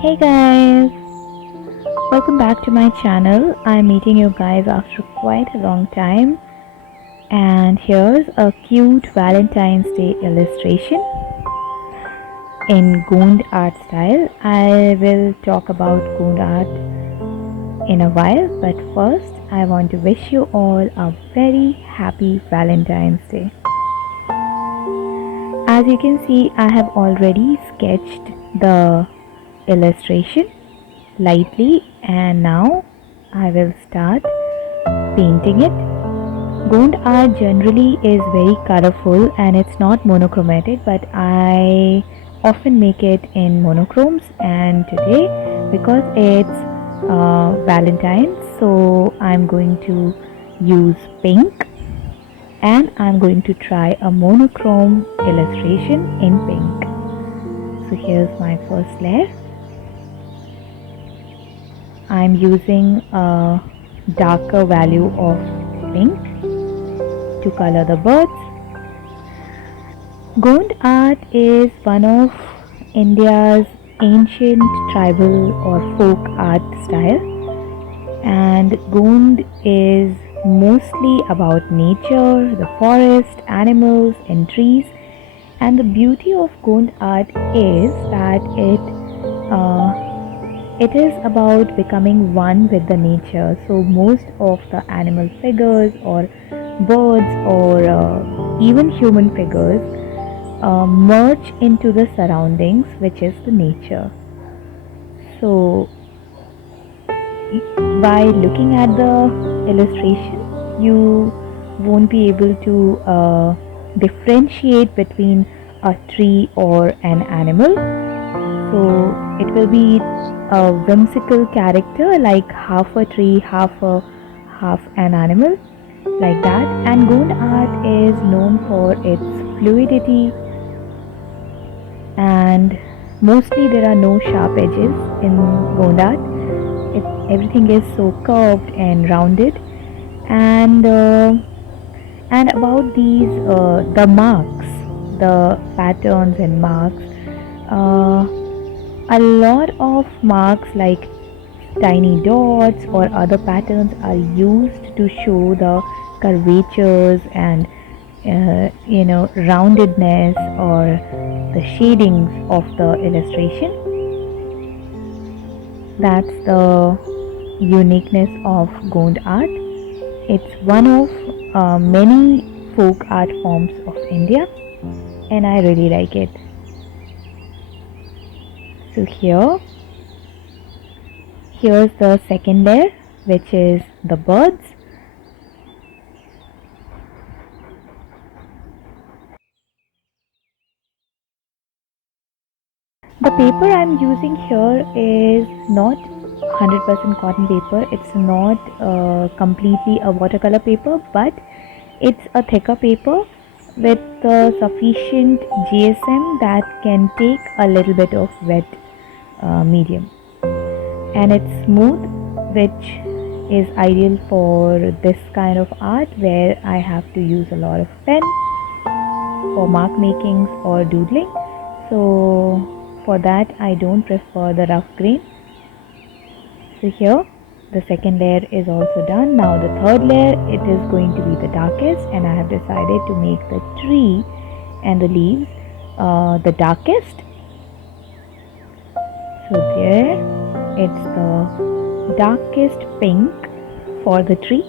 Hey guys, welcome back to my channel. I'm meeting you guys after quite a long time, and here's a cute Valentine's Day illustration in Gund art style. I will talk about Gund art in a while, but first I want to wish you all a very happy Valentine's Day. As you can see, I have already sketched the illustration lightly, and now I will start painting it. Gond art generally is very colorful and it's not monochromatic, but I often make it in monochromes, and today because it's Valentine's, so I'm going to use pink, and I'm going to try a monochrome illustration in pink. So here's my first layer. I'm using a darker value of pink to color the birds. Gond art is one of India's ancient tribal or folk art style, and Gond is mostly about nature, the forest, animals and trees. And the beauty of Gond art is that it is about becoming one with the nature. So most of the animal figures or birds or even human figures merge into the surroundings, which is the nature. So by looking at the illustration, you won't be able to differentiate between a tree or an animal. So it will be a whimsical character, like half a tree, half an animal, like that. And Gond art is known for its fluidity, and mostly there are no sharp edges in Gond art. Everything is so curved and rounded. And about these the marks, the patterns and marks, uh, a lot of marks like tiny dots or other patterns are used to show the curvatures and roundedness or the shadings of the illustration. That's the uniqueness of Gond art. It's one of many folk art forms of India, and I really like it. So here's the second layer, which is the birds. The paper I'm using here is not 100% cotton paper. It's not completely a watercolor paper, but it's a thicker paper with sufficient GSM that can take a little bit of wet medium, and it's smooth, which is ideal for this kind of art where I have to use a lot of pen for mark makings or doodling. So for that I don't prefer the rough grain. So here the second layer is also done. Now the third layer, it is going to be the darkest, and I have decided to make the tree and the leaves the darkest. So there, it's the darkest pink for the tree.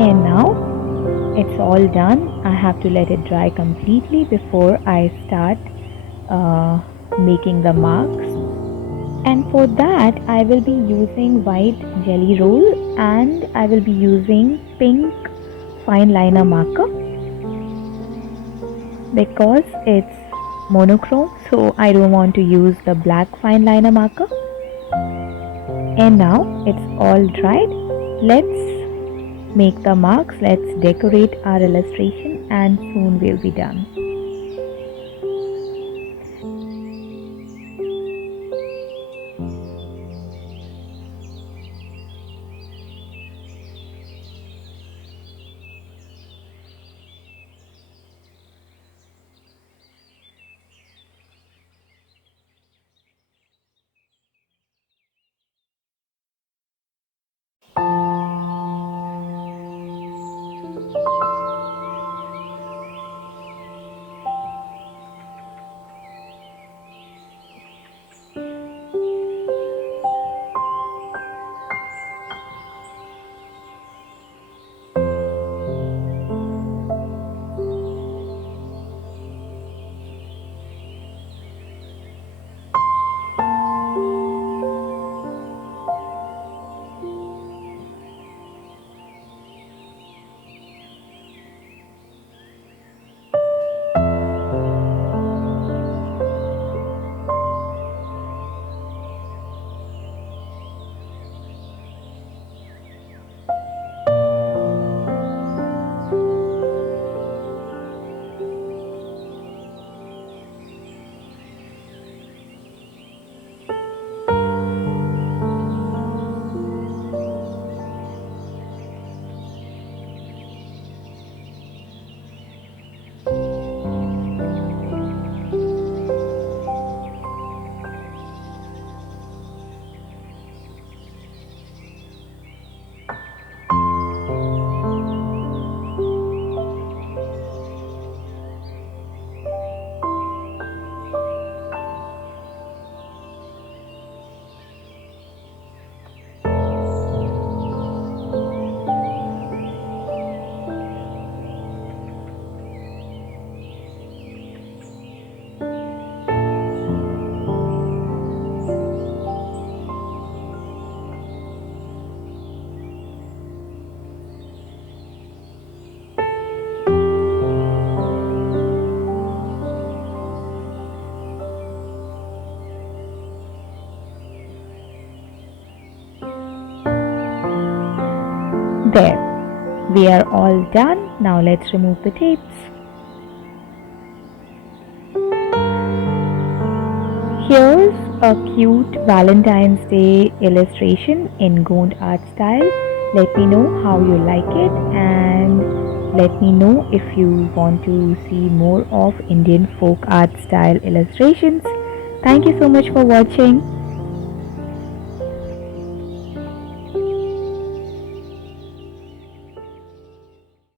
And now it's all done. I have to let it dry completely before I start uh, making the marks. And for that, I will be using white jelly roll and I will be using pink fine liner marker because it's monochrome, so I don't want to use the black fine liner marker. And now it's all dried. Let's make the marks, let's decorate our illustration, and soon we'll be done. There, we are all done. Now let's remove the tapes. Here's a cute Valentine's Day illustration in Gond art style. Let me know how you like it and let me know if you want to see more of Indian folk art style illustrations. Thank you so much for watching.